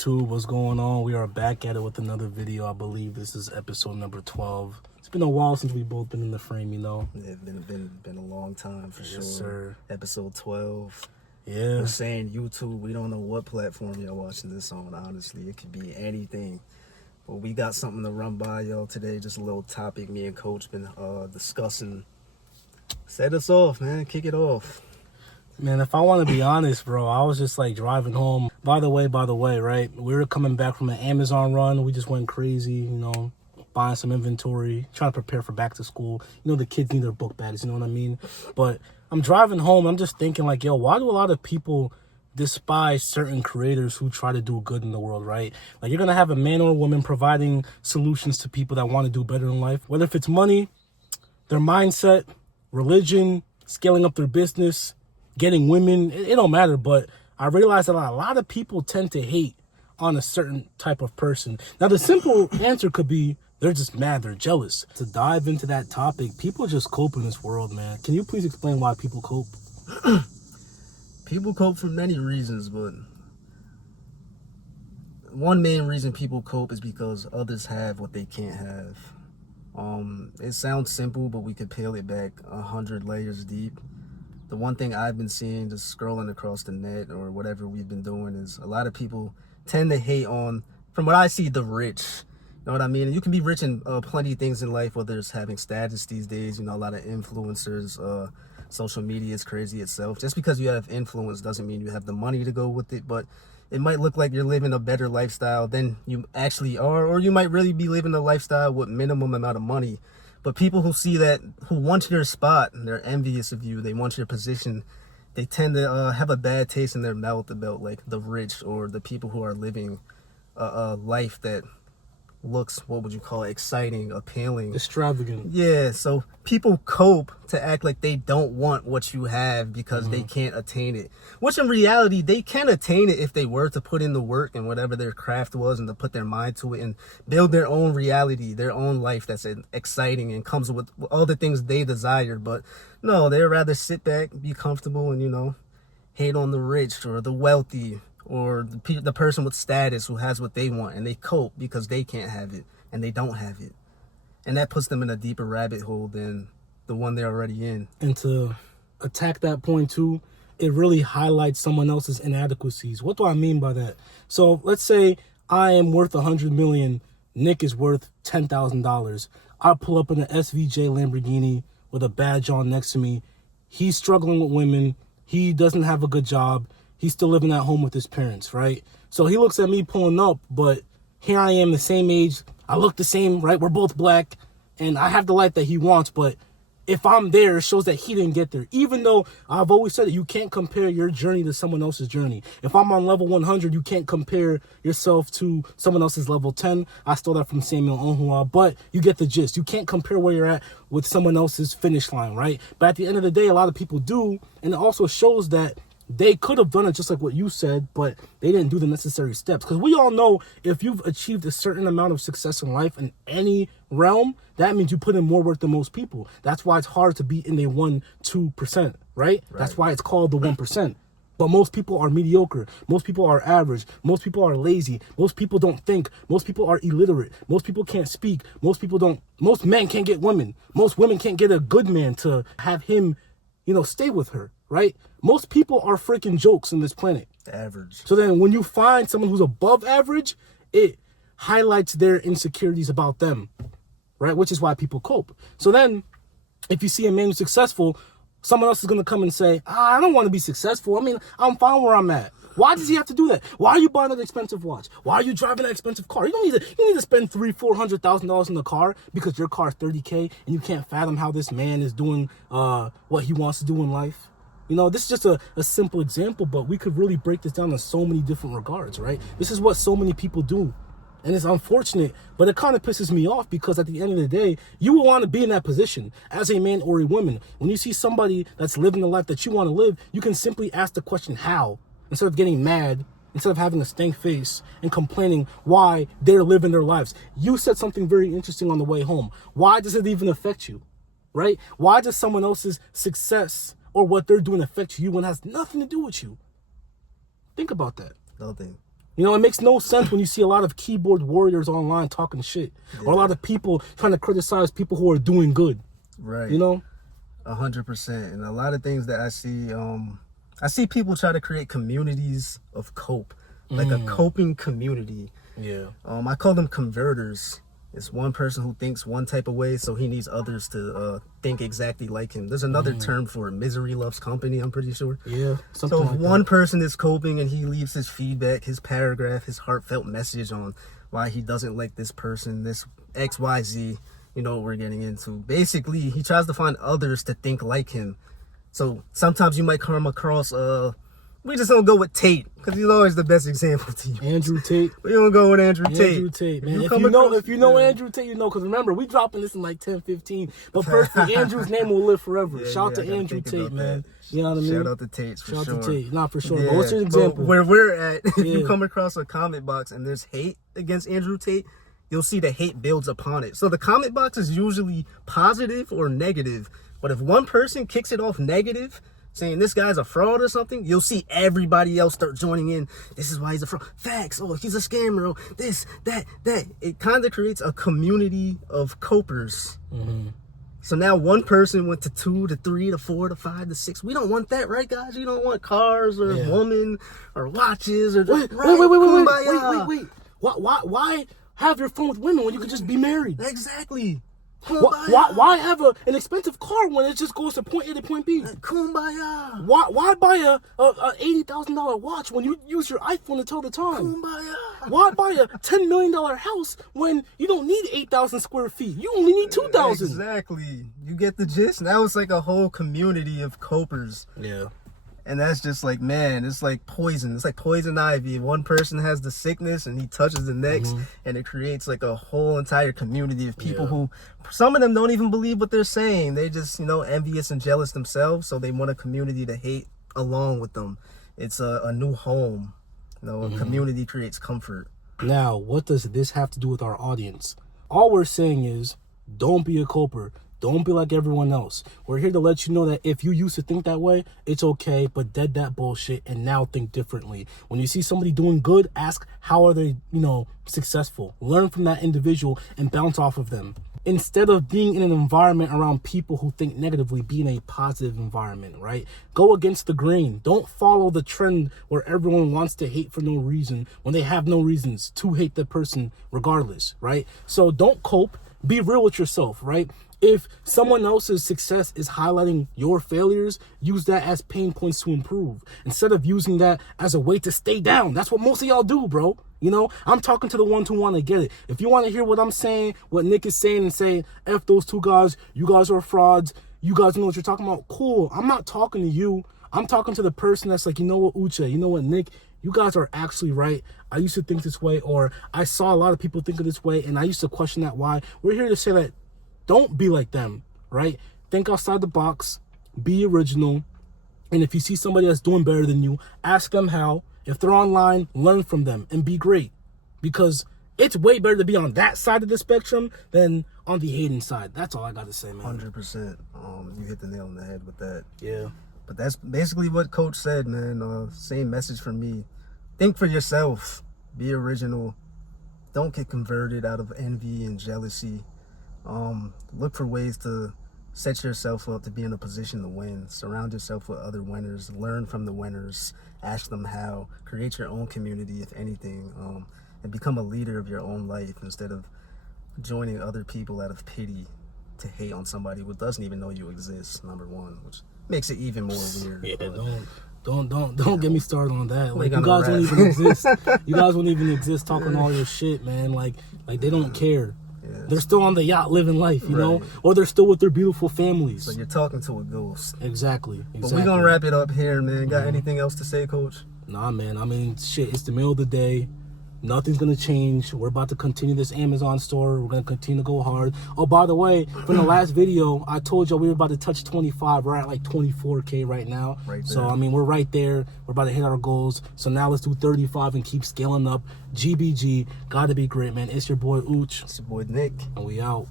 YouTube? What's going on? We are back at it with another video. I believe this is episode number 12. It's been a while since we've both been in the frame, you know? Yeah, been a long time for sure. Sir. Episode 12. Yeah. We're saying YouTube. We don't know what platform y'all watching this on, honestly. It could be anything. But we got something to run by y'all today. Just a little topic me and Coach been discussing. Set us off, man. Kick it off. Man, if I want to be honest, bro, I was just like driving home. By the way, right? We were coming back from an Amazon run. We just went crazy, you know, buying some inventory, trying to prepare for back to school. You know, the kids need their book bags, you know what I mean? But I'm driving home. I'm just thinking like, yo, why do a lot of people despise certain creators who try to do good in the world, right? Like, you're going to have a man or a woman providing solutions to people that want to do better in life, whether if it's money, their mindset, religion, scaling up their business, getting women, it don't matter. But I realized that a lot of people tend to hate on a certain type of person. Now, the simple answer could be they're just mad, they're jealous. To dive into that topic, people just cope in this world, man. Can you please explain why people cope? People cope for many reasons, but one main reason people cope is because others have what they can't have. It sounds simple, but we could peel it back 100 layers deep. The one thing I've been seeing just scrolling across the net or whatever we've been doing is a lot of people tend to hate on, from what I see, the rich. You know what I mean? And you can be rich in plenty of things in life, whether it's having status these days, you know, a lot of influencers, social media is crazy itself. Just because you have influence doesn't mean you have the money to go with it, but it might look like you're living a better lifestyle than you actually are, or you might really be living a lifestyle with minimum amount of money. But people who see that, who want your spot, and they're envious of you, they want your position, they tend to have a bad taste in their mouth about like the rich or the people who are living a life that looks, what would you call it, exciting, appealing, Extravagant. Yeah, so people cope to act like they don't want what you have because they can't attain it, which in reality they can attain it if they were to put in the work and whatever their craft was and to put their mind to it and build their own reality, their own life that's exciting and comes with all the things they desire. But no, they'd rather sit back, be comfortable, and, you know, hate on the rich or the wealthy or the person with status who has what they want, and they cope because they can't have it and they don't have it. And that puts them in a deeper rabbit hole than the one they're already in. And to attack that point too, it really highlights someone else's inadequacies. What do I mean by that? So let's say I am worth $100 million. Nick is worth $10,000. I pull up in an SVJ Lamborghini with a badge on next to me. He's struggling with women. He doesn't have a good job. He's still living at home with his parents, right? So he looks at me pulling up, but here I am, the same age. I look the same, right? We're both black, and I have the life that he wants, but if I'm there, it shows that he didn't get there. Even though I've always said that you can't compare your journey to someone else's journey. If I'm on level 100, you can't compare yourself to someone else's level 10. I stole that from Samuel Onhua, but you get the gist. You can't compare where you're at with someone else's finish line, right? But at the end of the day, a lot of people do, and it also shows that they could have done it just like what you said, but they didn't do the necessary steps. Because we all know if you've achieved a certain amount of success in life in any realm, that means you put in more work than most people. That's why it's hard to be in the 1-2%, right? That's why it's called the 1%. But most people are mediocre. Most people are average. Most people are lazy. Most people don't think. Most people are illiterate. Most people can't speak. Most men can't get women. Most women can't get a good man to have him, you know, stay with her, right? Most people are freaking jokes on this planet. Average. So then when you find someone who's above average, it highlights their insecurities about them, right? Which is why people cope. So then if you see a man who's successful, someone else is going to come and say, I don't want to be successful. I mean, I'm fine where I'm at. Why does he have to do that? Why are you buying an expensive watch? Why are you driving an expensive car? You need to spend $300,000-$400,000 in the car because your car is $30K and you can't fathom how this man is doing what he wants to do in life. You know, this is just a simple example, but we could really break this down in so many different regards, right? This is what so many people do. And it's unfortunate, but it kind of pisses me off because at the end of the day, you will want to be in that position as a man or a woman. When you see somebody that's living the life that you want to live, you can simply ask the question, how? Instead of getting mad, instead of having a stank face and complaining why they're living their lives. You said something very interesting on the way home. Why does it even affect you, right? Why does someone else's success or what they're doing affect you when it has nothing to do with you? Think about that. Nothing. You know, it makes no sense when you see a lot of keyboard warriors online talking shit, or a lot of people trying to criticize people who are doing good. Right. You know, 100%. And a lot of things that I see people try to create communities of cope, like a coping community. Yeah. I call them converters. It's one person who thinks one type of way, so he needs others to think exactly like him. There's another term for it. Misery loves company, I'm pretty sure. Yeah. Something So if like one that. person is coping and he leaves his feedback, his paragraph, his heartfelt message on why he doesn't like this person, this XYZ, you know what we're getting into. Basically, he tries to find others to think like him. So sometimes you might come across, we just don't go with Tate, because he's always the best example to you. Andrew Tate. We don't go with Andrew Tate. Andrew Tate, man. If come you know, across- if you know Andrew Tate, you know. Because remember, we dropping this in like 10, 15. But personally, Andrew's name will live forever. Yeah, Shout yeah, to I gotta Andrew think Tate, about man. that. You know what I mean? Shout out to Tate's for Shout sure. to Tate. Not for sure. Yeah, But what's your but example? where we're at, if you Yeah. come across a comment box and there's hate against Andrew Tate, you'll see the hate builds upon it. So the comment box is usually positive or negative. But if one person kicks it off negative, saying this guy's a fraud or something, you'll see everybody else start joining in. This is why he's a fraud. Facts. Oh, he's a scammer. Oh, this, that. It kind of creates a community of copers. So now one person went to 2 to 3 to 4 to 5 to 6. We don't want that, right, guys? You don't want cars or Yeah. women or watches or Wait. Kumbaya. Why have your fun with women when you could just be married? Exactly. Why have an expensive car when it just goes to point A to point B? Kumbaya. Why buy a $80,000 watch when you use your iPhone to tell the time? Kumbaya. Why buy a $10 million house when you don't need 8,000 square feet? You only need 2,000. Exactly. You get the gist? Now it's like a whole community of copers. Yeah. And that's just like, man, it's like poison. It's like poison ivy. One person has the sickness and he touches the next, and it creates like a whole entire community of people who, some of them don't even believe what they're saying. They just, envious and jealous themselves, so they want a community to hate along with them. It's a new home. A community creates comfort. Now, what does this have to do with our audience? All we're saying is, don't be a coper. Don't be like everyone else. We're here to let you know that if you used to think that way, it's okay, but dead that bullshit and now think differently. When you see somebody doing good, ask how are they, successful. Learn from that individual and bounce off of them. Instead of being in an environment around people who think negatively, be in a positive environment, right? Go against the grain. Don't follow the trend where everyone wants to hate for no reason when they have no reasons to hate the person regardless, right? So don't cope. Be real with yourself, right? If someone else's success is highlighting your failures, use that as pain points to improve instead of using that as a way to stay down. That's what most of y'all do, bro. I'm talking to the ones who want to get it. If you want to hear what I'm saying, what Nick is saying and saying, F those two guys, you guys are frauds, you guys know what you're talking about, cool. I'm not talking to you. I'm talking to the person that's like, you know what, Uche, you know what, Nick, you guys are actually right. I used to think this way, or I saw a lot of people think of this way, and I used to question that why. We're here to say that don't be like them, right? Think outside the box, be original, and if you see somebody that's doing better than you, ask them how. If they're online, learn from them and be great, because it's way better to be on that side of the spectrum than on the hating side. That's all I got to say, man. 100%. You hit the nail on the head with that. Yeah. But that's basically what Coach said, man. Same message from me. Think for yourself. Be original. Don't get converted out of envy and jealousy. Look for ways to set yourself up to be in a position to win. Surround yourself with other winners. Learn from the winners. Ask them how. Create your own community, if anything. And become a leader of your own life instead of joining other people out of pity to hate on somebody who doesn't even know you exist, number one, which makes it even more weird. Yeah, but don't get me started on that. Like, you gonna guys won't rap. even exist. You guys won't even exist talking all your shit, man. Like they don't care. Yeah. They're still on the yacht living life, you know? Right. Or they're still with their beautiful families. So you're talking to a ghost. Exactly. But we're gonna wrap it up here, man. Got anything else to say, Coach? Nah, man. I mean, shit, it's the middle of the day. Nothing's gonna change. We're about to continue this Amazon store. We're gonna continue to go hard. Oh, by the way, from the last video, I told y'all we were about to touch 25. We're at like 24K right now. Right so there. I mean, we're right there. We're about to hit our goals. So now let's do 35 and keep scaling up. GBG, gotta be great, man. It's your boy Ooch, It's your boy Nick. and we out.